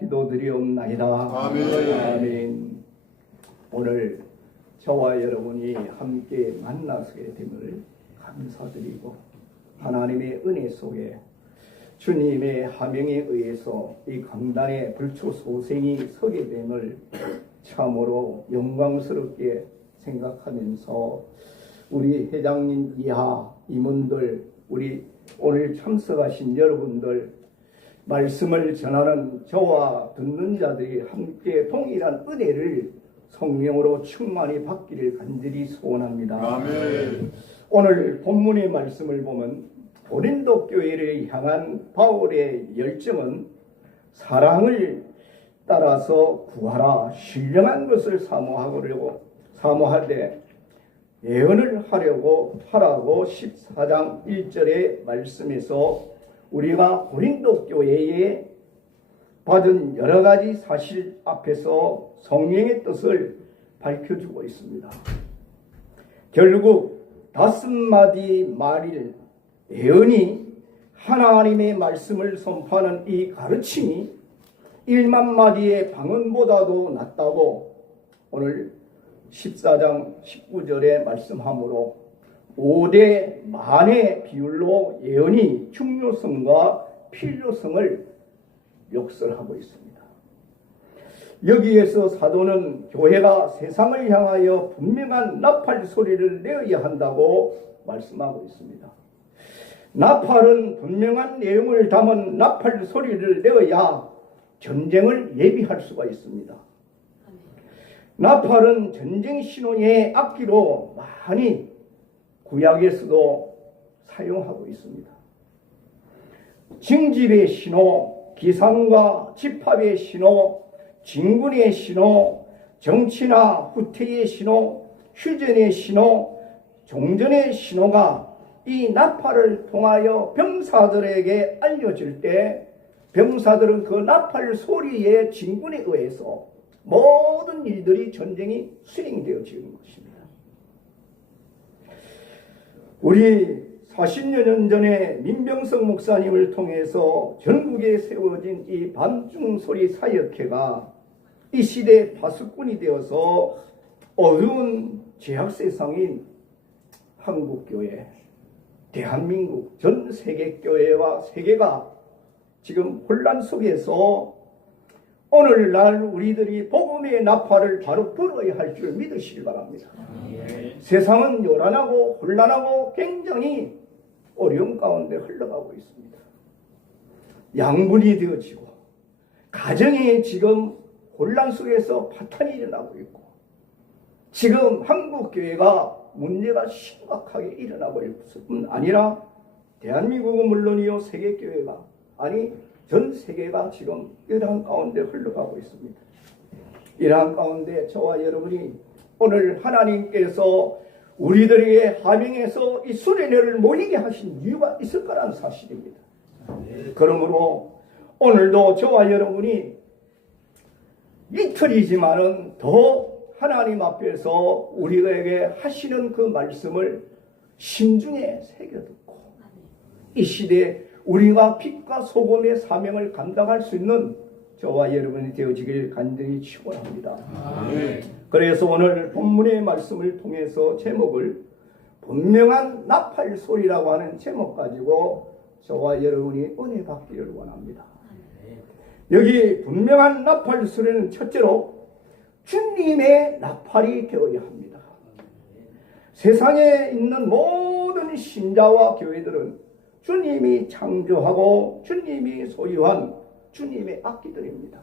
기도드리옵나이다. 아멘. 아멘. 오늘 저와 여러분이 함께 만나게 됨을 감사드리고 하나님의 은혜 속에 주님의 하명에 의해서 이 강단에 불초소생이 서게 됨을 참으로 영광스럽게 생각하면서 우리 회장님 이하 임원들, 우리 오늘 참석하신 여러분들, 말씀을 전하는 저와 듣는 자들이 함께 동일한 은혜를 성령으로 충만히 받기를 간절히 소원합니다. 아멘. 오늘 본문의 말씀을 보면 고린도 교회를 향한 바울의 열정은 사랑을 따라서 구하라, 신령한 것을 사모하되 예언을 하라고 14장 1절의 말씀에서 우리가 고린도 교회에 받은 여러 가지 사실 앞에서 성령의 뜻을 밝혀주고 있습니다. 결국 5마디 말일 예언이 하나님의 말씀을 선포하는 이 가르침이 1만 마디의 방언보다도 낫다고 오늘 14장 19절에 말씀하므로 5대 만의 비율로 예언이 중요성과 필요성을 역설하고 있습니다. 여기에서 사도는 교회가 세상을 향하여 분명한 나팔 소리를 내어야 한다고 말씀하고 있습니다. 나팔은 분명한 내용을 담은 나팔 소리를 내어야 전쟁을 예비할 수가 있습니다. 나팔은 전쟁 신호의 악기로 많이 구약에서도 사용하고 있습니다. 징집의 신호, 기상과 집합의 신호, 진군의 신호, 정치나 후퇴의 신호, 휴전의 신호, 종전의 신호가 이 나팔을 통하여 병사들에게 알려질 때 병사들은 그 나팔 소리의 진군에 의해서 모든 일들이 전쟁이 수행되어지는 것입니다. 우리 40여 년 전에 민병석 목사님을 통해서 전국에 세워진 이 밤중소리 사역회가 이 시대의 파수꾼이 되어서 어두운 죄악 세상인 한국교회, 대한민국 전 세계교회와 세계가 지금 혼란 속에서 오늘날 우리들이 복음의 나팔을 바로 불어야 할 줄 믿으시기 바랍니다. 세상은 요란하고 혼란하고 굉장히 어려움 가운데 흘러가고 있습니다. 양분이 되어지고 가정이 지금 혼란 속에서 파탄이 일어나고 있고 지금 한국교회가 문제가 심각하게 일어나고 있을 뿐 아니라 대한민국은 물론이요 세계교회가 아니 전 세계가 지금 이러한 가운데 흘러가고 있습니다. 이러한 가운데 저와 여러분이 오늘 하나님께서 우리들에게 하명해서 이 수련회를 모이게 하신 이유가 있을 거라는 사실입니다. 그러므로 오늘도 저와 여러분이 이틀이지만은 더 하나님 앞에서 우리에게 하시는 그 말씀을 심중에 새겨듣고 이 시대에 우리가 빛과 소금의 사명을 감당할 수 있는 저와 여러분이 되어지길 간절히 축원합니다. 그래서 오늘 본문의 말씀을 통해서 제목을 분명한 나팔 소리라고 하는 제목 가지고 저와 여러분이 은혜 받기를 원합니다. 여기 분명한 나팔 소리는 첫째로 주님의 나팔이 되어야 합니다. 세상에 있는 모든 신자와 교회들은 주님이 창조하고 주님이 소유한 주님의 악기들입니다.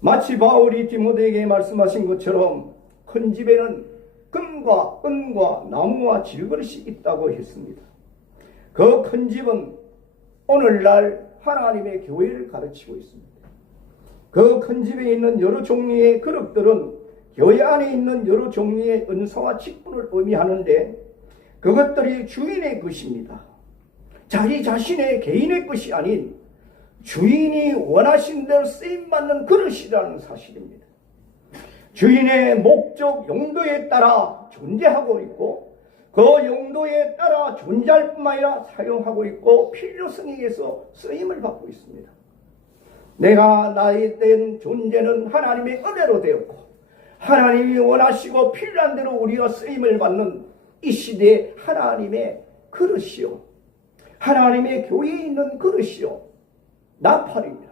마치 바울이 디모데에게 말씀하신 것처럼 큰 집에는 금과 은과 나무와 질그릇이 있다고 했습니다. 그 큰 집은 오늘날 하나님의 교회를 가르치고 있습니다. 그 큰 집에 있는 여러 종류의 그릇들은 교회 안에 있는 여러 종류의 은사와 직분을 의미하는데 그것들이 주인의 것입니다. 자기 자신의 개인의 것이 아닌 주인이 원하신 대로 쓰임받는 그릇이라는 사실입니다. 주인의 목적, 용도에 따라 존재하고 있고 그 용도에 따라 존재할 뿐만 아니라 사용하고 있고 필요성에 의해서 쓰임을 받고 있습니다. 내가 나에 된 존재는 하나님의 은혜로 되었고 하나님이 원하시고 필요한 대로 우리가 쓰임을 받는 이 시대의 하나님의 그릇이요, 하나님의 교회에 있는 그릇이요, 나팔입니다.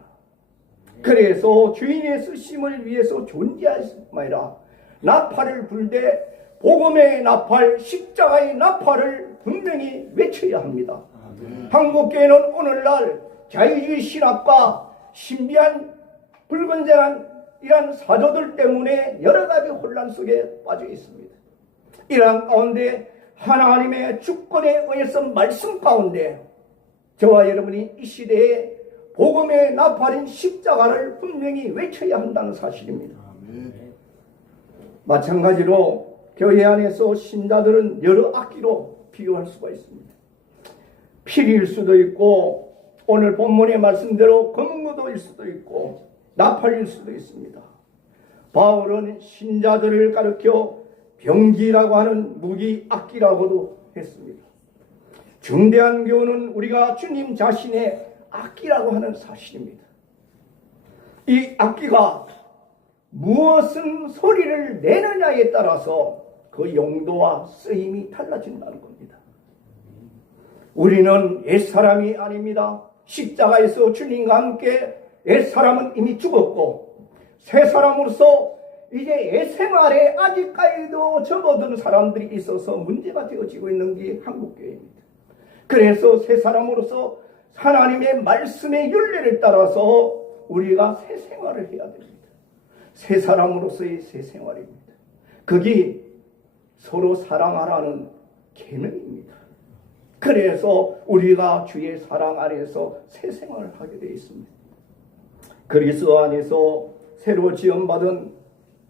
그래서 주인의 쓰심을 위해서 존재하였습니다. 나팔을 불되 복음의 나팔, 십자가의 나팔을 분명히 외쳐야 합니다. 한국교회는 오늘날 자유주의 신학과 신비한 불건전한 이러한 사조들 때문에 여러 가지 혼란 속에 빠져 있습니다. 이러한 가운데 하나님의 주권에 의해서 말씀 가운데 저와 여러분이 이 시대에 복음의 나팔인 십자가를 분명히 외쳐야 한다는 사실입니다. 마찬가지로 교회 안에서 신자들은 여러 악기로 비유할 수가 있습니다. 피리일 수도 있고 오늘 본문의 말씀대로 검은구도일 수도 있고 나팔일 수도 있습니다. 바울은 신자들을 가르쳐 병기라고 하는 무기 악기라고도 했습니다. 중대한 교훈은 우리가 주님 자신의 악기라고 하는 사실입니다. 이 악기가 무엇은 소리를 내느냐에 따라서 그 용도와 쓰임이 달라진다는 겁니다. 우리는 옛사람이 아닙니다. 십자가에서 주님과 함께 옛사람은 이미 죽었고 새 사람으로서 이제 옛생활에 아직까지도 접어든 사람들이 있어서 문제가 되어지고 있는 게 한국교회입니다. 그래서 새 사람으로서 하나님의 말씀의 윤례를 따라서 우리가 새 생활을 해야 됩니다. 새 사람으로서의 새 생활입니다. 그게 서로 사랑하라는 계명입니다. 그래서 우리가 주의 사랑 안에서 새 생활을 하게 되어 있습니다. 그리스도 안에서 새로 지원받은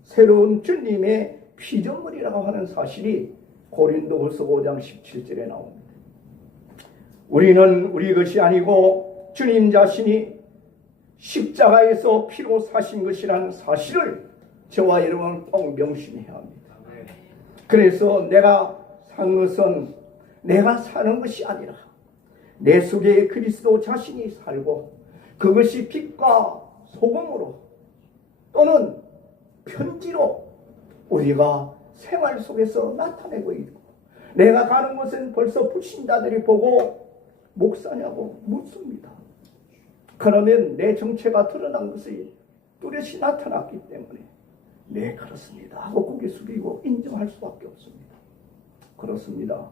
새로운 주님의 피조물이라고 하는 사실이 고린도후서 5장 17절에 나옵니다. 우리는 우리 것이 아니고 주님 자신이 십자가에서 피로 사신 것이라는 사실을 저와 여러분 꼭 명심해야 합니다. 그래서 내가 산 것은 내가 사는 것이 아니라 내 속에 그리스도 자신이 살고 그것이 빛과 소금으로 또는 편지로 우리가 생활 속에서 나타내고 있고 내가 가는 곳은 벌써 불신자들이 보고 목사냐고 묻습니다. 그러면 내 정체가 드러난 것이 뚜렷이 나타났기 때문에 네 그렇습니다 하고 고개 숙이고 인정할 수밖에 없습니다. 그렇습니다.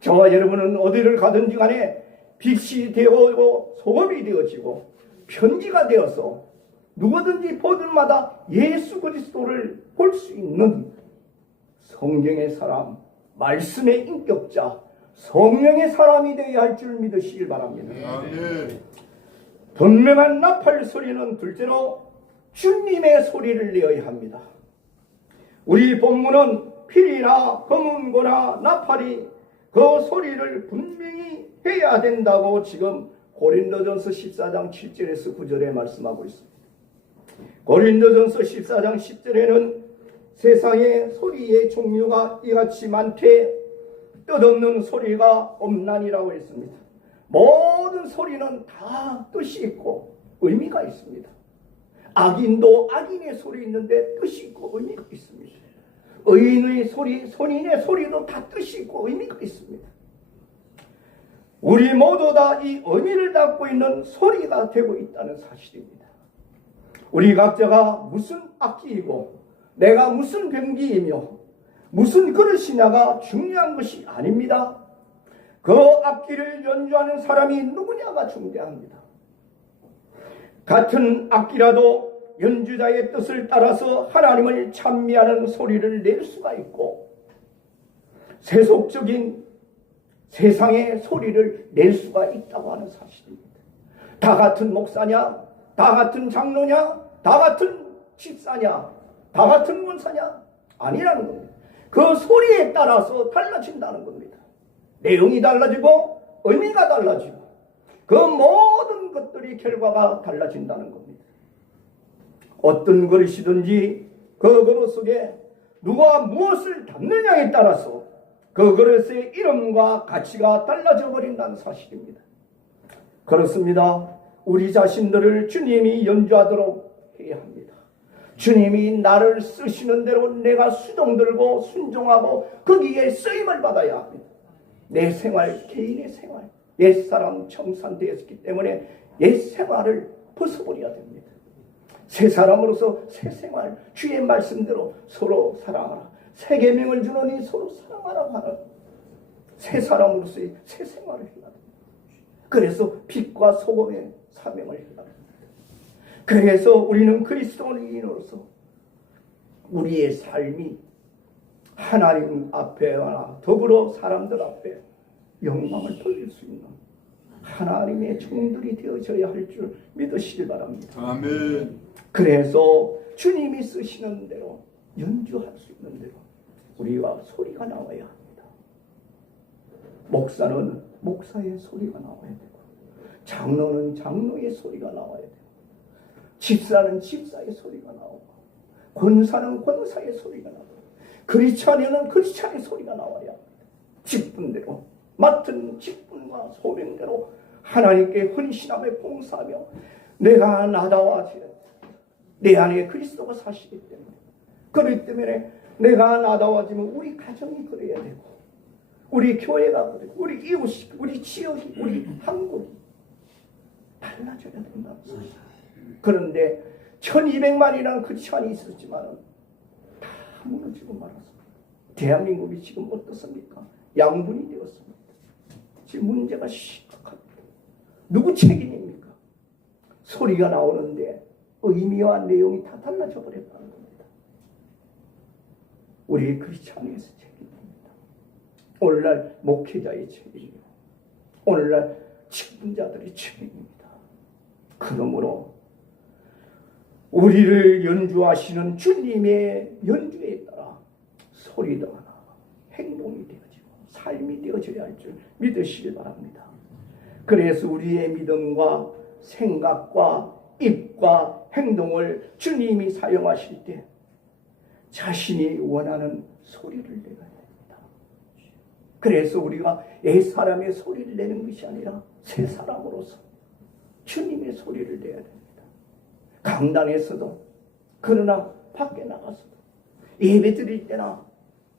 저와 여러분은 어디를 가든지 간에 빛이 되어지고 소금이 되어지고 편지가 되어서 누구든지 보들마다 예수 그리스도를 볼 수 있는 성경의 사람, 말씀의 인격자, 성령의 사람이 되어야 할 줄 믿으시길 바랍니다. 분명한 나팔 소리는 둘째로 주님의 소리를 내어야 합니다. 우리 본문은 피리나 검은고나 나팔이 그 소리를 분명히 해야 된다고 지금 고린도전서 14장 7절에서 9절에 말씀하고 있습니다. 고린도전서 14장 10절에는 세상의 소리의 종류가 이같이 많되 뜻없는 소리가 없나니라고 했습니다. 모든 소리는 다 뜻이 있고 의미가 있습니다. 악인도 악인의 소리 있는데 뜻이 있고 의미가 있습니다. 의인의 소리, 선인의 소리도 다 뜻이 있고 의미가 있습니다. 우리 모두 다 이 의미를 담고 있는 소리가 되고 있다는 사실입니다. 우리 각자가 무슨 악기이고 내가 무슨 병기이며 무슨 그릇이냐가 중요한 것이 아닙니다. 그 악기를 연주하는 사람이 누구냐가 중요합니다. 같은 악기라도 연주자의 뜻을 따라서 하나님을 찬미하는 소리를 낼 수가 있고 세속적인 세상의 소리를 낼 수가 있다고 하는 사실입니다. 다 같은 목사냐? 다 같은 장로냐? 다 같은 집사냐? 다 같은 원사냐? 아니라는 겁니다. 그 소리에 따라서 달라진다는 겁니다. 내용이 달라지고 의미가 달라지고 그 모든 것들이 결과가 달라진다는 겁니다. 어떤 그릇이든지 그 그릇 속에 누가 무엇을 담느냐에 따라서 그 그릇의 이름과 가치가 달라져 버린다는 사실입니다. 그렇습니다. 우리 자신들을 주님이 연주하도록 해야 합니다. 주님이 나를 쓰시는 대로 내가 수종 들고 순종하고 거기에 쓰임을 받아야 합니다. 내 생활, 개인의 생활, 옛사람 청산되었기 때문에 옛생활을 벗어버려야 됩니다. 새 사람으로서 새 생활, 주의 말씀대로 서로 사랑하라. 새 계명을 주노니 서로 사랑하라고 하는 새 사람으로서의 새 생활을 해야 됩니다. 그래서 빛과 소금의 사명을 해야 됩니다. 그래서 우리는 그리스도인으로서 우리의 삶이 하나님 앞에나 더불어 사람들 앞에 영광을 돌릴 수 있는 하나님의 종들이 되어져야 할 줄 믿으시기 바랍니다. 아멘. 그래서 주님이 쓰시는 대로 연주할 수 있는 대로 우리가 소리가 나와야 합니다. 목사는 목사의 소리가 나와야 되고, 장로는 장로의 소리가 나와야 되고, 집사는 집사의 소리가 나오고, 권사는 권사의 소리가 나오고, 크리스찬이는 크리스찬의 소리가 나와야 합니다. 직분대로, 맡은 직분과 소명대로 하나님께 헌신하며 봉사하며 내가 나다워지는 내 안에 그리스도가 사시기 때문에, 그렇기 때문에 내가 나다워지면 우리 가정이 그래야 되고, 우리 교회가 그래고, 우리 이웃이, 우리 지역이, 우리 한국이 달라져야 된다는 사실. 그런데 1200만이라는 크리스찬이 있었지만 다 무너지고 말았습니다. 대한민국이 지금 어떻습니까? 양분이 되었습니다. 지금 문제가 심각합니다. 누구 책임입니까? 소리가 나오는데 의미와 내용이 다 달라져 버렸다는 겁니다. 우리 크리스찬에서 책임입니다. 오늘날 목회자의 책임이고, 오늘날 직분자들의 책임입니다. 그러므로 우리를 연주하시는 주님의 연주에 따라 소리도 하나 행동이 되어지고 삶이 되어져야 할 줄 믿으시길 바랍니다. 그래서 우리의 믿음과 생각과 입과 행동을 주님이 사용하실 때 자신이 원하는 소리를 내야 됩니다. 그래서 우리가 옛사람의 소리를 내는 것이 아니라 새 사람으로서 주님의 소리를 내야 됩니다. 강단에서도, 그러나 밖에 나가서도, 예배 드릴 때나,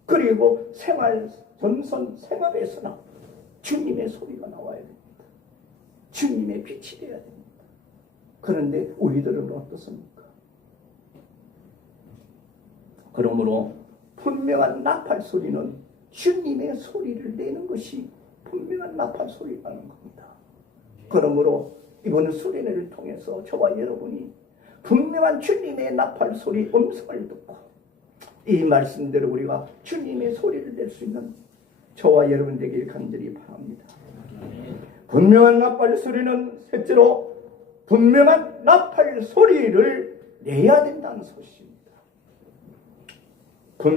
그리고 생활 전선 생활에서나 주님의 소리가 나와야 됩니다. 주님의 빛이 되어야 됩니다. 그런데 우리들은 어떻습니까? 그러므로 분명한 나팔 소리는 주님의 소리를 내는 것이 분명한 나팔 소리라는 겁니다. 그러므로 이번 수련회를 통해서 저와 여러분이 분명한 주님의 나팔 소리 음성을 듣고 이 말씀대로 우리가 주님의 소리를 낼 수 있는 저와 여러분 되길 간절히 바랍니다. 분명한 나팔 소리는 셋째로 분명한 나팔 소리를 내야 된다는 소식입니다.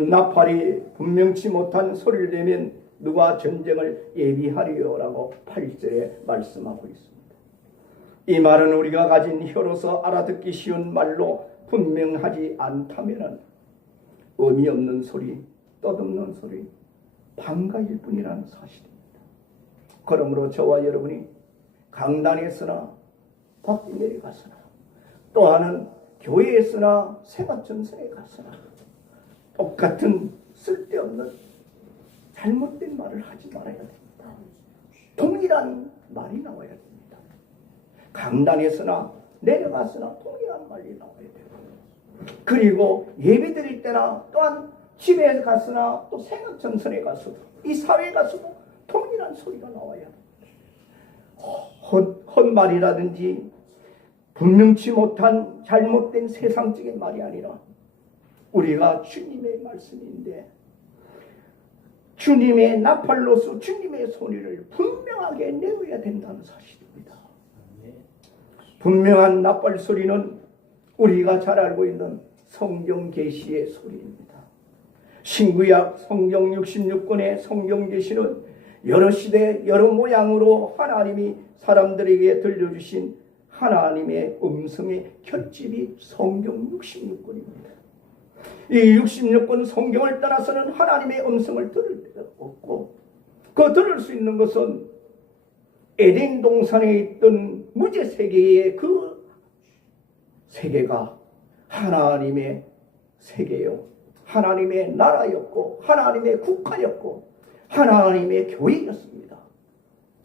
나팔이 분명치 못한 소리를 내면 누가 전쟁을 예비하리요라고 8절에 말씀하고 있습니다. 이 말은 우리가 가진 혀로서 알아듣기 쉬운 말로 분명하지 않다면 의미 없는 소리, 뜻없는 소리, 방가일 뿐이라는 사실입니다. 그러므로 저와 여러분이 강단에서나 밖에 내려가서나 또한은 교회에서나 생활전선에 가서나 똑같은 쓸데없는 잘못된 말을 하지 말아야 됩니다. 동일한 말이 나와야 됩니다. 강단에서나 내려가서나 동일한 말이 나와야 되고, 그리고 예배 드릴 때나 또한 집에 가서나 또 생활전선에 가서도 이 사회에 가서도 동일한 소리가 나와야 됩니다. 헛말이라든지 분명치 못한 잘못된 세상적인 말이 아니라 우리가 주님의 말씀인데 주님의 나팔로서 주님의 소리를 분명하게 내어야 된다는 사실입니다. 분명한 나팔 소리는 우리가 잘 알고 있는 성경 계시의 소리입니다. 신구약 성경 66권의 성경 계시는 여러 시대 여러 모양으로 하나님이 사람들에게 들려주신 하나님의 음성의 결집이 성경 66권입니다. 이 66권 성경을 떠나서는 하나님의 음성을 들을 데가 없고, 그 들을 수 있는 것은 에덴 동산에 있던 무제 세계의 그 세계가 하나님의 세계요, 하나님의 나라였고 하나님의 국가였고 하나님의 교회였습니다.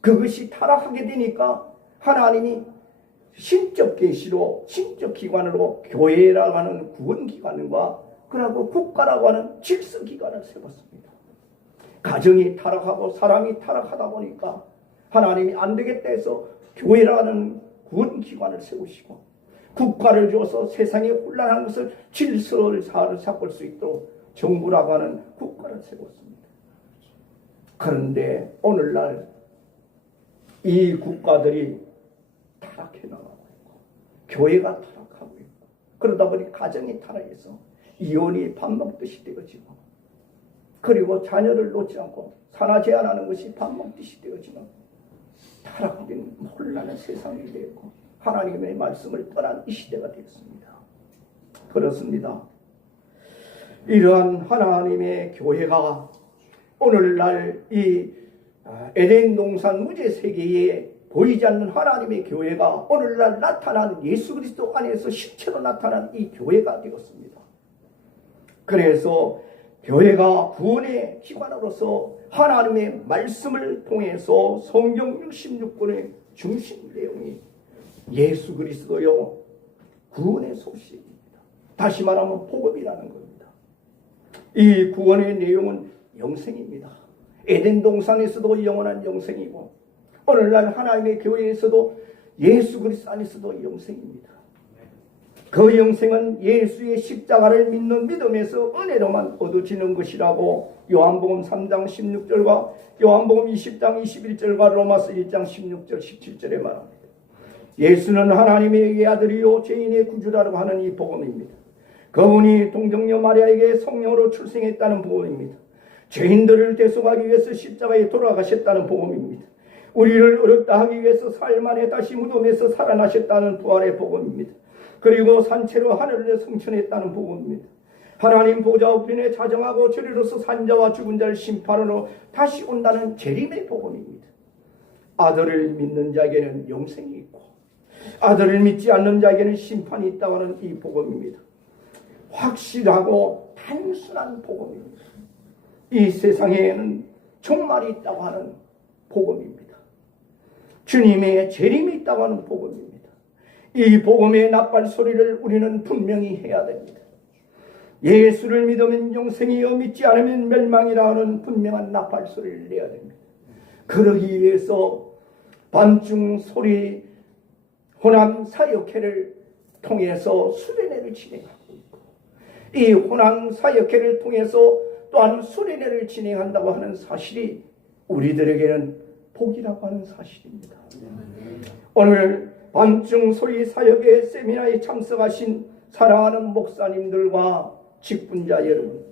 그것이 타락하게 되니까 하나님이 신적 계시로, 신적 기관으로 교회라고 하는 구원기관과 그리고 국가라고 하는 질서기관을 세웠습니다. 가정이 타락하고 사람이 타락하다 보니까 하나님이 안 되겠다 해서 교회라는 구원기관을 세우시고 국가를 줘서 세상에 혼란한 것을 질서를 삭을 수 있도록 정부라고 하는 국가를 세웠습니다. 그런데 오늘날 이 국가들이 타락해 나가고 있고 교회가 타락하고 있고 그러다 보니 가정이 타락해서 이혼이 밥 먹듯이 되어지고 그리고 자녀를 놓지 않고 산하 제한하는 것이 밥 먹듯이 되어지는 타락된 혼란한 세상이 되었고 하나님의 말씀을 떠난 이 시대가 되었습니다. 그렇습니다. 이러한 하나님의 교회가 오늘날 이 에덴 동산 무제 세계에 보이지 않는 하나님의 교회가 오늘날 나타난 예수 그리스도 안에서 실체로 나타난 이 교회가 되었습니다. 그래서 교회가 구원의 기관으로서 하나님의 말씀을 통해서 성경 66권의 중심 내용이 예수 그리스도요 구원의 소식입니다. 다시 말하면 복음이라는 겁니다. 이 구원의 내용은 영생입니다. 에덴 동산에서도 영원한 영생이고 오늘날 하나님의 교회에서도 예수 그리스도 안에서도 영생입니다. 그 영생은 예수의 십자가를 믿는 믿음에서 은혜로만 얻어지는 것이라고 요한복음 3장 16절과 요한복음 20장 21절과 로마서 1장 16절 17절에 말합니다. 예수는 하나님의 외아들이요 죄인의 구주라고 하는 이 복음입니다. 그분이 동정녀 마리아에게 성령으로 출생했다는 복음입니다. 죄인들을 대속하기 위해서 십자가에 돌아가셨다는 복음입니다. 우리를 어렵다 하기 위해서 사흘 만에 다시 무덤에서 살아나셨다는 부활의 복음입니다. 그리고 산채로 하늘을 승천했다는 복음입니다. 하나님 보좌 우편에 자정하고 저리로서 산자와 죽은 자를 심판으로 다시 온다는 재림의 복음입니다. 아들을 믿는 자에게는 영생이 있고 아들을 믿지 않는 자에게는 심판이 있다고 하는 이 복음입니다. 확실하고 단순한 복음입니다. 이 세상에는 종말이 있다고 하는 복음입니다. 주님의 재림이 있다고 하는 복음입니다. 이 복음의 나팔 소리를 우리는 분명히 해야 됩니다. 예수를 믿으면 영생이요 믿지 않으면 멸망이라 하는 분명한 나팔 소리를 내야 됩니다. 그러기 위해서 밤중 소리 호남 사역회를 통해서 수련회를 진행하고 있고 이 호남 사역회를 통해서 또한 수련회를 진행한다고 하는 사실이 우리들에게는 복이라고 하는 사실입니다. 오늘 밤중 소리 사역의 세미나에 참석하신 사랑하는 목사님들과 직분자 여러분,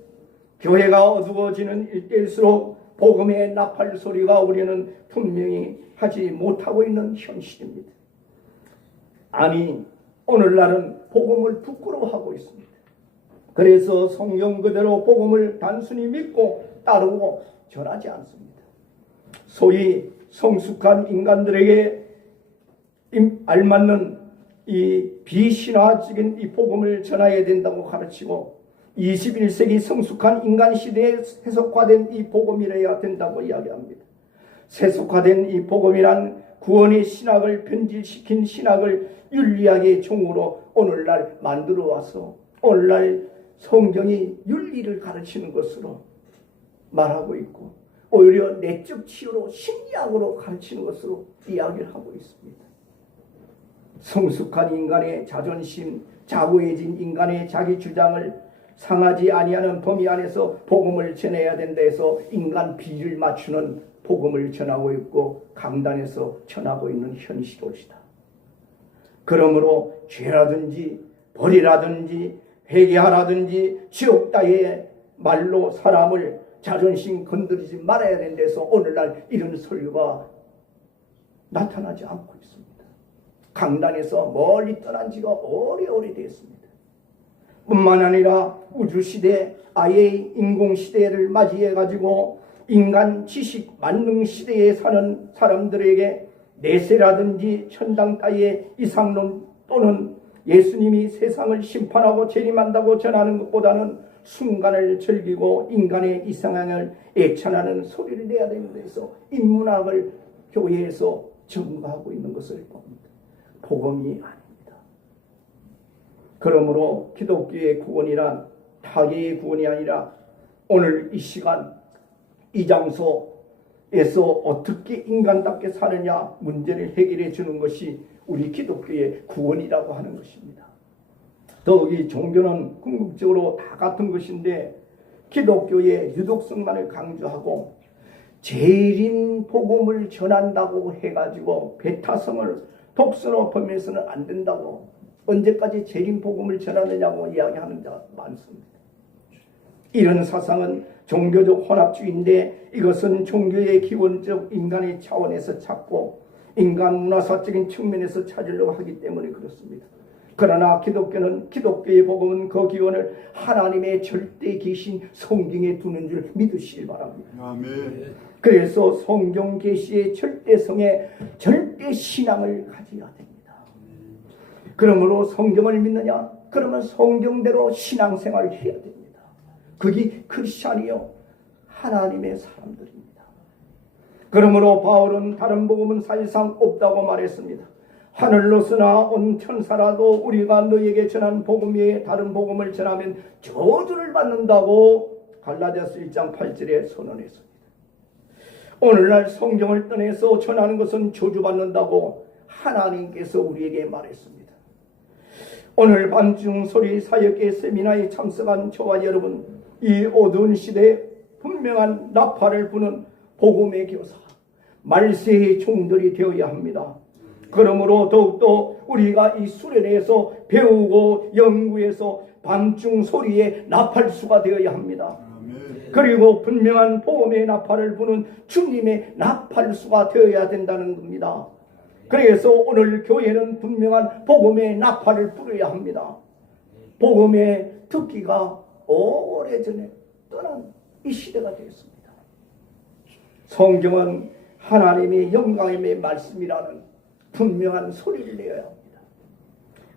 교회가 어두워지는 일대일수록 복음의 나팔 소리가 우리는 분명히 하지 못하고 있는 현실입니다. 아니, 오늘날은 복음을 부끄러워하고 있습니다. 그래서 성경 그대로 복음을 단순히 믿고 따르고 전하지 않습니다. 소위 성숙한 인간들에게 알맞는 이 비신화적인 이 복음을 전해야 된다고 가르치고 21세기 성숙한 인간 시대에 세속화된 이 복음이라야 된다고 이야기합니다. 세속화된 이 복음이란 구원의 신학을 변질시킨 신학을 윤리학의 종으로 오늘날 만들어 와서 오늘날 성경이 윤리를 가르치는 것으로 말하고 있고 오히려 내적 치유로 심리학으로 가르치는 것으로 이야기를 하고 있습니다. 성숙한 인간의 자존심, 자고해진 인간의 자기 주장을 상하지 아니하는 범위 안에서 복음을 전해야 된다 해서 인간 비를 맞추는 복음을 전하고 있고 강단에서 전하고 있는 현실입니다. 그러므로 죄라든지 벌이라든지 회개하라든지 지옥 따위의 말로 사람을 자존심 건드리지 말아야 된다 해서 오늘날 이런 설교가 나타나지 않고 있습니다. 강단에서 멀리 떠난 지가 오래오래됐습니다. 뿐만 아니라 우주시대, 아예 인공시대를 맞이해가지고 인간 지식 만능 시대에 사는 사람들에게 내세라든지 천당 따위의 이상론 또는 예수님이 세상을 심판하고 재림한다고 전하는 것보다는 순간을 즐기고 인간의 이상향을 애찬하는 소리를 내야 되는 데서 인문학을 교회에서 전가하고 있는 것을 봅니다. 복음이 아닙니다. 그러므로 기독교의 구원이란 타계의 구원이 아니라 오늘 이 시간 이 장소에서 어떻게 인간답게 사느냐 문제를 해결해 주는 것이 우리 기독교의 구원이라고 하는 것입니다. 더욱이 종교는 궁극적으로 다 같은 것인데 기독교의 유독성만을 강조하고 재림 복음을 전한다고 해가지고 배타성을 독서로 범해서는 안 된다고, 언제까지 재림 복음을 전하느냐고 이야기하는 자가 많습니다. 이런 사상은 종교적 혼합주의인데 이것은 종교의 기본적 인간의 차원에서 찾고 인간 문화사적인 측면에서 찾으려고 하기 때문에 그렇습니다. 그러나 기독교의 복음은 그 기원을 하나님의 절대 계신 성경에 두는 줄 믿으시길 바랍니다. 아멘. 그래서 성경 계시의 절대성에 절대 신앙을 가져야 됩니다. 그러므로 성경을 믿느냐? 그러면 성경대로 신앙생활을 해야 됩니다. 그게 크리스찬이요 하나님의 사람들입니다. 그러므로 바울은 다른 복음은 사실상 없다고 말했습니다. 하늘로서나 온 천사라도 우리가 너에게 전한 복음 외에 다른 복음을 전하면 저주를 받는다고 갈라디아서 1장 8절에 선언했습니다. 오늘날 성경을 떠내서 전하는 것은 저주받는다고 하나님께서 우리에게 말했습니다. 오늘 밤중 소리 사역의 세미나에 참석한 저와 여러분, 이 어두운 시대에 분명한 나팔을 부는 복음의 교사, 말세의 종들이 되어야 합니다. 그러므로 더욱더 우리가 이 수련회에서 배우고 연구해서 밤중 소리의 나팔수가 되어야 합니다. 그리고 분명한 복음의 나팔을 부는 주님의 나팔수가 되어야 된다는 겁니다. 그래서 오늘 교회는 분명한 복음의 나팔을 불어야 합니다. 복음의 듣기가 오래전에 떠난 이 시대가 되었습니다. 성경은 하나님의 영광의 말씀이라는 분명한 소리를 내어야 합니다.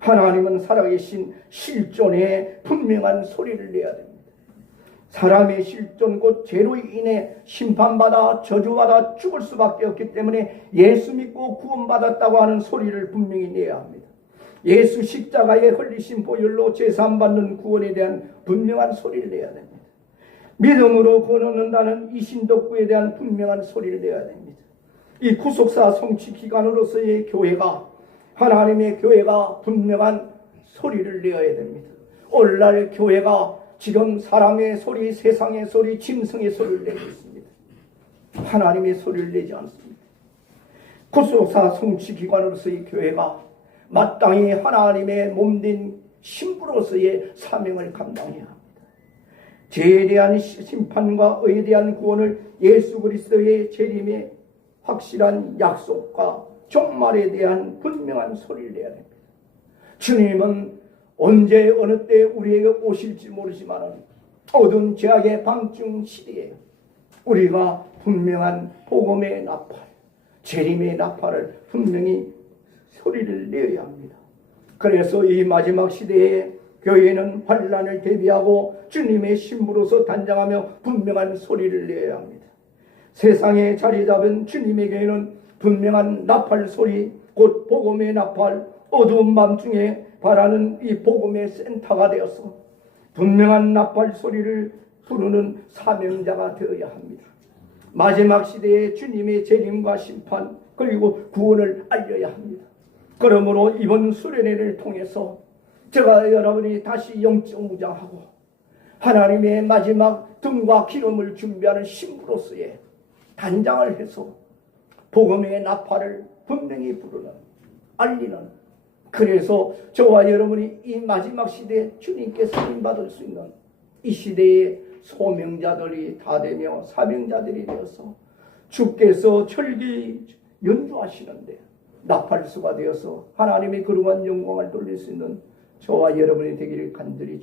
하나님은 살아계신 실존의 분명한 소리를 내야 됩니다. 사람의 실존 곧 죄로 인해 심판받아 저주받아 죽을 수밖에 없기 때문에 예수 믿고 구원받았다고 하는 소리를 분명히 내야 합니다. 예수 십자가에 흘리신 보혈로 제사함받는 구원에 대한 분명한 소리를 내야 됩니다. 믿음으로 구원 얻는다는 이신덕구에 대한 분명한 소리를 내야 됩니다. 이 구속사 성취 기관으로서의 교회가, 하나님의 교회가 분명한 소리를 내어야 됩니다. 오늘날 교회가 지금 사람의 소리, 세상의 소리, 짐승의 소리를 내고 있습니다. 하나님의 소리를 내지 않습니다. 구속사 성취 기관으로서의 교회가 마땅히 하나님의 몸된 신부로서의 사명을 감당해야 합니다. 죄에 대한 심판과 의에 대한 구원을 예수 그리스도의 재림의 확실한 약속과 종말에 대한 분명한 소리를 내야 됩니다. 주님은 언제 어느 때 우리에게 오실지 모르지만 어두운 죄악의 밤중 시대에 우리가 분명한 복음의 나팔, 재림의 나팔을 분명히 소리를 내어야 합니다. 그래서 이 마지막 시대에 교회는 환난을 대비하고 주님의 신부로서 단장하며 분명한 소리를 내어야 합니다. 세상에 자리 잡은 주님의 교회는 분명한 나팔 소리, 곧 복음의 나팔, 어두운 밤중에 바라는 이 복음의 센터가 되어서 분명한 나팔 소리를 부르는 사명자가 되어야 합니다. 마지막 시대에 주님의 재림과 심판 그리고 구원을 알려야 합니다. 그러므로 이번 수련회를 통해서 제가 여러분이 다시 영적 무장하고 하나님의 마지막 등과 기름을 준비하는 신부로서의 단장을 해서 복음의 나팔을 분명히 부르는, 알리는, 그래서 저와 여러분이 이 마지막 시대에 주님께 살림받을 수 있는 이 시대의 소명자들이 다 되며 사명자들이 되어서 주께서 철기 연주하시는데 나팔수가 되어서 하나님의 거룩한 영광을 돌릴 수 있는 저와 여러분이 되기를 간절히